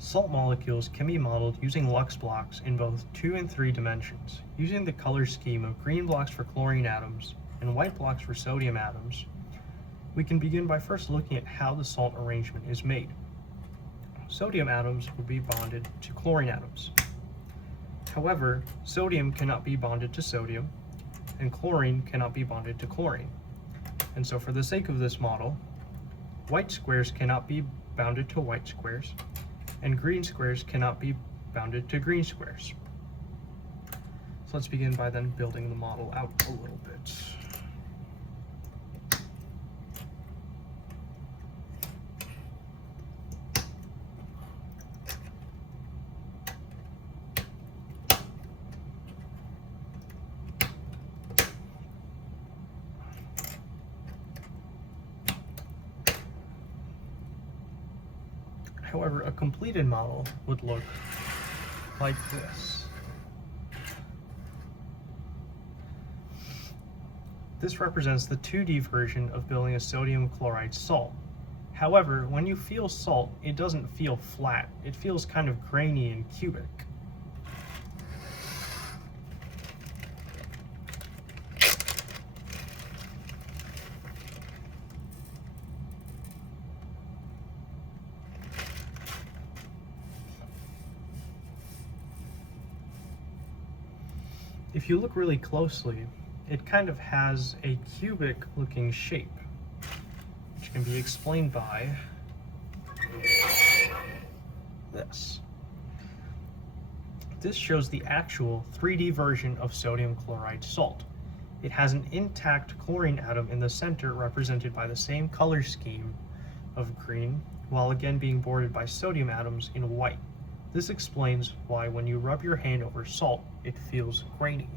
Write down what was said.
Salt molecules can be modeled using Lux Blox in both 2 and 3 dimensions. Using the color scheme of green blocks for chlorine atoms and white blocks for sodium atoms, we can begin by first looking at how the salt arrangement is made. Sodium atoms would be bonded to chlorine atoms. However, sodium cannot be bonded to sodium, and chlorine cannot be bonded to chlorine. And so for the sake of this model, white squares cannot be bounded to white squares, and green squares cannot be bounded to green squares. So let's begin by then building the model out a little bit. However, a completed model would look like this. This represents the 2D version of building a sodium chloride salt. However, when you feel salt, it doesn't feel flat. It feels kind of grainy and cubic. If you look really closely, it kind of has a cubic looking shape, which can be explained by this. This shows the actual 3D version of sodium chloride salt. It has an intact chlorine atom in the center represented by the same color scheme of green, while again being bordered by sodium atoms in white. This explains why when you rub your hand over salt, it feels grainy.